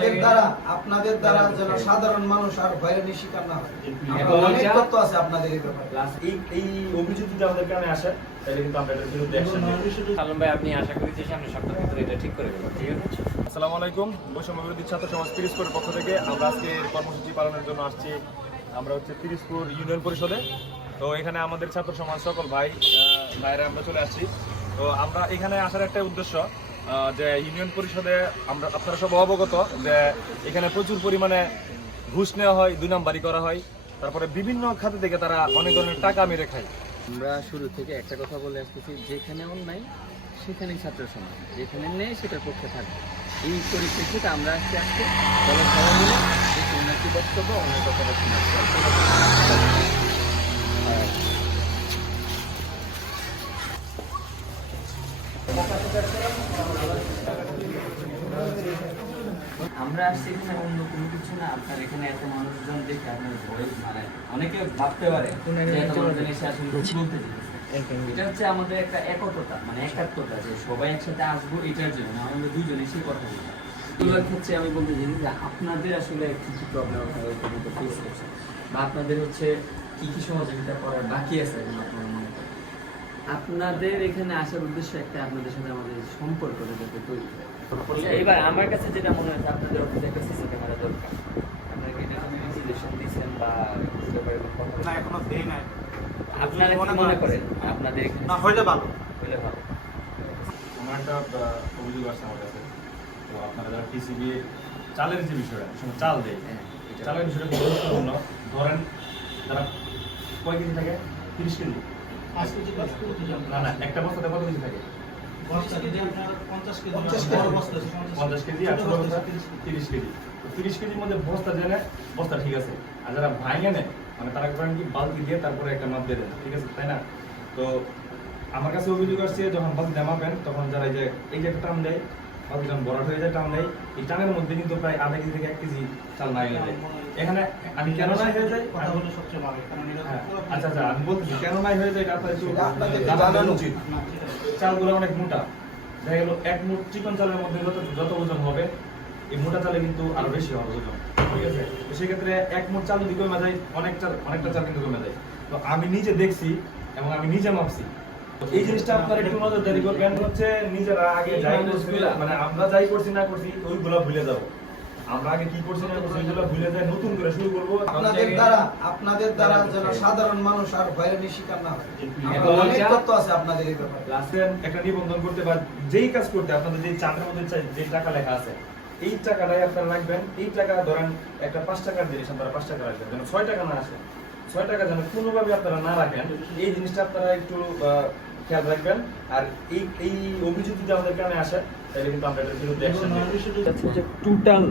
আপনাদের দ্বারা আপনাদের দ্বারা যেন সাধারণ মানুষ আর হয়রানির শিকার না হয়। আমরা অনেক তথ্য আছে আপনাদের এই ব্যাপারে। এই এই অভিযোগ যদি আমাদের কানে আসে তাহলে কিন্তু আমরা এটার বিরুদ্ধে অ্যাকশন নেব। সালম ভাই আপনি আশা করি যে সামনে সপ্তাহ ভিতরে এটা ঠিক করে দেবেন। ঠিক আছে। আসসালামু আলাইকুম। বৈষম্য বিরোধী ছাত্র সমাজ তিরিশপুরের পক্ষ থেকে আমরা আজকে কর্মসূচি পালনের জন্য আসছি। আমরা হচ্ছে তিরিশপুর ইউনিয়ন পরিষদে। তো এখানে আমাদের ছাত্র সমাজ সকল ভাই আহ, ভাইরা আমরা চলে আসছি। তো আমরা এখানে আসার একটা উদ্দেশ্য যে ইউনিয়ন পরিষদে আমরা আপনারা সব অবগত যে এখানে প্রচুর পরিমাণে ঘুষ নেওয়া হয়, দুই নাম্বারি করা হয়। তারপরে বিভিন্ন খাতে থেকে তারা অনেক ধরনের টাকা মেরে খায়। আমরা শুরু থেকে একটা কথা বলে আসতেছি, যেখানে অন্যায়, সেখানেই ছাত্র সমাজ যেখানে নেই সেটার পক্ষে থাকবে। এই পরিপ্রেক্ষিতে আমরা আজকে আজকে সবাই মিলে ওনার বক্তব্য শোনাচ্ছি আমরা আসছি এখানে অন্য কোনো কিছু না। আপনার এখানে এত মানুষজন দেখে আপনার ভয় মানে অনেকে ভাবতে পারে এত মানুষজন এসে আসলে বলতে এটা হচ্ছে আমাদের একটা মানে একাত্মতা যে সবাই একসাথে আসব এটার জন্য না আমাদের দুজন কথা এগুলোর ক্ষেত্রে আমি বলতে চাই যে আপনাদের আসলে কি কি প্রবলেম আপনারা ফেস করছেন? বা আপনাদের হচ্ছে কি কি সহযোগিতা করার বাকি আছে আপনারা মনে আপনাদের এখানে আসার উদ্দেশ্য একটা আপনাদের সাথে আমাদের সম্পর্ক যাতে তৈরি হয়। এবার আমার কাছে যেটা মনে হচ্ছে আপনাদের অফিসে একটা সিসি ক্যামেরা দরকার। আপনারা কি এটা ইনস্টিটিউশন দিয়েছেন বা ব্যাপারে না এখনও দেই নাই। আপনারা কি মনে করেন? আপনাদের না হইলে ভালো। হইলে ভালো। আমার একটা অভিযোগ আছে আমার কাছে। তো আপনারা যারা টিসিবি চালের যে বিষয়টা সময় চাল দেয় হ্যাঁ, চালের বিষয়টা গুরুত্বপূর্ণ। ধরেন যারা কয় কেজি থাকে? তিরিশ কেজি না না একটা বস্তাতে কত কেজি থাকে? পঞ্চাশ কেজি তিরিশ কেজি। তিরিশ কেজির মধ্যে বস্তা জেনে বস্তা ঠিক আছে। আর যারা ভাঙে নেয় মানে তারা করেন কি বালতি দিয়ে তারপরে একটা মাপ দিয়ে দেন ঠিক আছে তাই না? তো আমার কাছে অভিযোগ আসছে যখন বালতি মাপেন তখন যারা এই যে এই যে একটা দেয় হয়ে যায় এই টানের মধ্যে কিন্তু প্রায় আধা কেজি থেকে এক কেজি চাল নাই হয়ে যায় এখানে আমি কেন নাই হয়ে যায় হ্যাঁ, আচ্ছা আচ্ছা আমি বলতেছি কেন নাই হয়ে যায়? এটা আপনার একটু জানানো জানানো উচিত। চালগুলো অনেক মোটা। দেখা গেল এক মুঠ চিকন চালের মধ্যে যত যত ওজন হবে এই মোটা চালে কিন্তু আরও বেশি হবে ওজন। ঠিক আছে? তো সেক্ষেত্রে এক মুঠ চাল যদি কমে যায় অনেক চাল অনেকটা চাল কিন্তু কমে যায়। তো আমি নিজে দেখছি এবং আমি নিজে মাপছি। এই জিনিসটা আপনারা একটু নজরদারি করবেন হচ্ছে নিজেরা আগে যাই করছি মানে আমরা যাই করছি না করছি ওইগুলো ভুলে যাব। আমরা আগে কি করছি না করছি ওইগুলো ভুলে যাই নতুন করে শুরু করব। আপনাদের দ্বারা আপনাদের দ্বারা যেন সাধারণ মানুষ আর হয়রানির শিকার না হয়। এখন অনেক তথ্য আছে আপনাদের এই ব্যাপারে। একটা নিবন্ধন করতে বা যেই কাজ করতে আপনাদের যে চাঁদের মধ্যে যে টাকা লেখা আছে এই টাকাটাই আপনারা রাখবেন। এই টাকা ধরেন একটা পাঁচ টাকার জিনিস আপনারা পাঁচ টাকা রাখবেন যেন ছয় টাকা না আসে। ছয় টাকা যেন কোনোভাবে আপনারা না রাখেন এই জিনিসটা আপনারা একটু খেয়াল রাখবেন। আর এই এই অভিযোগ যদি আমাদের কানে আসে তাহলে কিন্তু আমরা এটার বিরুদ্ধে অ্যাকশন নেব। টোটাল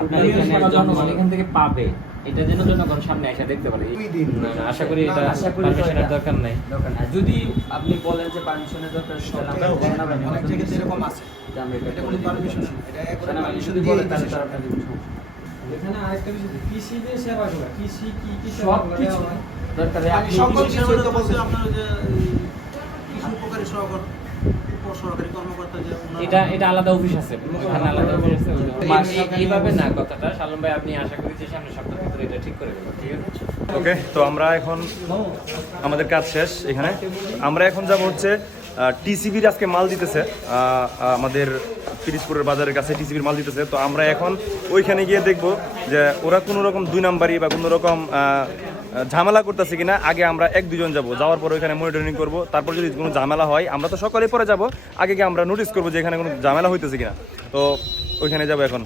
আপনার এখানে জনগণ এখান থেকে পাবে। এটা যেন জনগণ সামনে এসে দেখতে পারে। আশা করি এটা করি পারমিশনের দরকার নাই। যদি আপনি বলেন যে পারমিশনের দরকার অনেক যেরকম আছে। যে আমরা এটা কোনো পারমিশন এটা যদি বলে তাহলে তার। এখানে আরেকটা বিষয় কৃষি যে সেবাগুলো কৃষি কি কি সব কিছু দরকার আপনি সকল কৃষি- তো বলছি আপনার যে কৃষি উপকারী সহকার এটা এটা আলাদা অফিস আছে ওখানে আলাদা অফিস আছে। এই- এই- এইভাবে না কথাটা। সালম ভাই আপনি আশা করি যে সামনে সপ্তাহ ভিতরে এটা ঠিক করে দেবেন ঠিক আছে? ওকে তো আমরা এখন আমাদের কাজ শেষ এখানে। আমরা এখন যাব হচ্ছে টিসিবির আজকে মাল দিতেছে। আমাদের পিরিজপুরের বাজারের কাছে টিসিবির মাল দিতেছে। তো আমরা এখন ওইখানে গিয়ে দেখব যে ওরা কোনো রকম দুই নাম্বারই বা কোনো রকম ঝামেলা করতেছে কিনা, আগে আমরা এক দুজন যাব, যাওয়ার পর ওইখানে মনিটরিং করব, তারপর যদি কোনো ঝামেলা হয়, আমরা তো সকালে পরে যাব, আগে গিয়ে আমরা নোটিস করব যে এখানে কোনো ঝামেলা হইতেছে কিনা। তো ওইখানে যাব এখন।